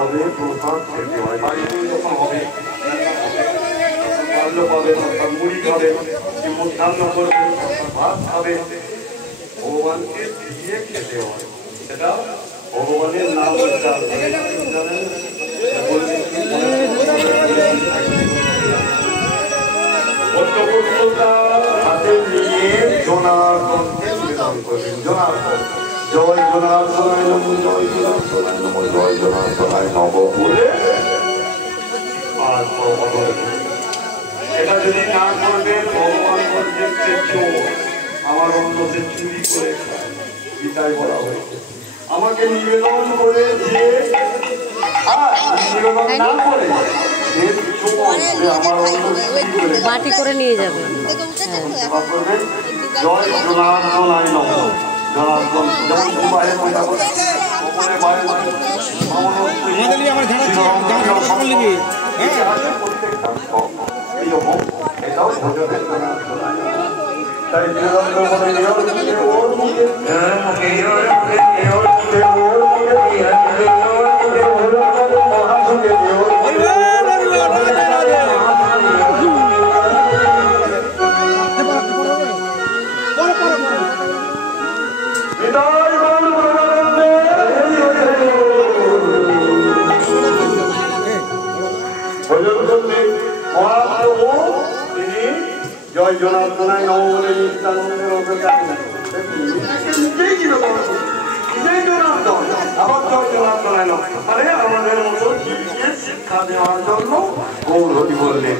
হবে প্রসাদ খেতে হয় বাড়িতে যখন হবে পাবে মুড়ি খাবে মধ্যাহ্ন করবে ভাত খাবে ভগবানকে দিয়ে খেতে হয় সেটা ভগবানের নাম হাতে নিয়ে জনার্দনকে নিবেদন করবেন জনার্দন জয় জনার্দনায় নমঃ জয় জনার্দনায় নমঃ জয় জনার্দনায় নমঃ বলে আর এটা যদি না করবেন ভগবান বলছেন যে চোর আমার অন্য সে চুরি করে গীতায় বলা হয়েছে আমাকে নিবেদন করে যে নিবেদন না করে মাটি করে নিয়ে যাবে জয় জনার্দনায় নমঃ জনার্দন যেমন বিবাহের মজা করে এটাও ভোজনের তাই জয় জনার্দনায় নমঃ বলে নিত্যানন্দের নিজেই জনার্দন আবার জয় জনার্দনায় নমঃ মানে আমাদের মতো শিক্ষা দেওয়ার জন্য গৌরহরি বললেন।